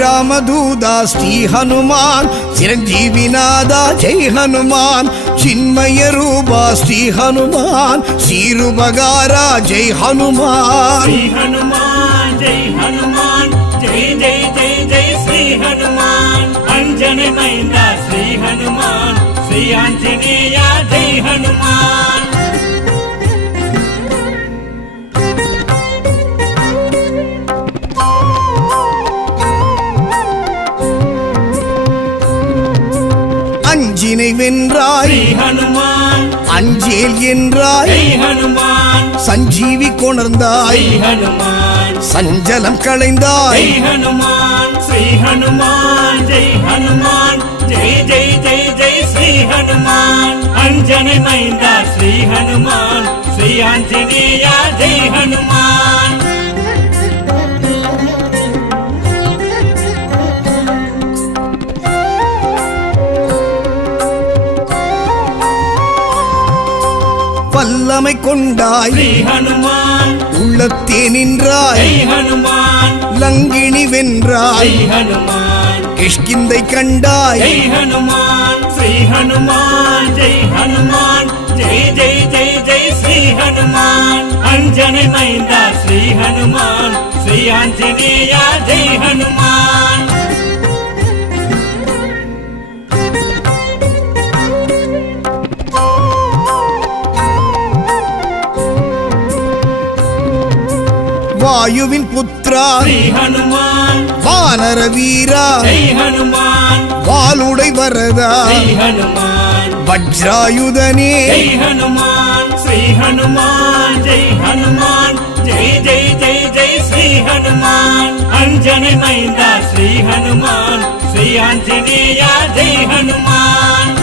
रामदूता श्री हनुमान चिरंजीविनादा जय हनुमान चिन्मय रूपा श्री हनुमान श्रीरूपगारा जय हनुमान श्री हनुमान जय हनुमान जय जय जय जय श्री हनुमान अंजनी मैंदा श्री हनुमान श्री आंजनेय जय हनुमान அஞ்சினை வென்றாய் ஹனுமான் அஞ்சேல் என்றாய் ஹனுமான் சஞ்சீவி கொணர்ந்தாய் ஹனுமான் சஞ்சலம் களைந்தாய் ஹனுமான் ஸ்ரீ ஹனுமான் ஜெய் ஹனுமான் ஜெய் ஜெய் ஜெய் ஜெய் ஸ்ரீ ஹனுமான் அஞ்சனை மைந்தா ஸ்ரீ ஹனுமான் ஸ்ரீ ஆஞ்சநேய ஜெய் ஹனுமான் வல்லமை கொண்டாய் ஸ்ரீ ஹனுமான் உள்ளத்தே நின்றாய் ஹனுமான் லங்கினி வென்றாய் ஹனுமான் கிஷ்கிந்தை கண்டாய் ஜெய் ஹனுமான் ஸ்ரீ ஹனுமான் ஜெய் ஹனுமான் ஜெய் ஜெய் ஜெய் ஜெய் ஸ்ரீ ஹனுமான் அஞ்சனை மைந்தா ஸ்ரீ ஹனுமான் ஸ்ரீ ஆஞ்சநேய ஜெய் ஹனுமான் வாயுவின் புத்ரா ஸ்ரீ ஹனுமான் வானர வீரா ஜெய் ஹனுமான் வாளுடை வரதா ஸ்ரீ ஹனுமான் வஜ்ராயுதனே ஜெய் ஹனுமான் ஸ்ரீ ஹனுமான் ஜெய் ஹனுமான் ஜெய் ஜெய் ஜெய் ஜெய் ஸ்ரீ ஹனுமான் அஞ்சனை மைந்தா ஸ்ரீ ஹனுமான் ஸ்ரீ ஆஞ்சநேய ஜெய் ஹனுமான்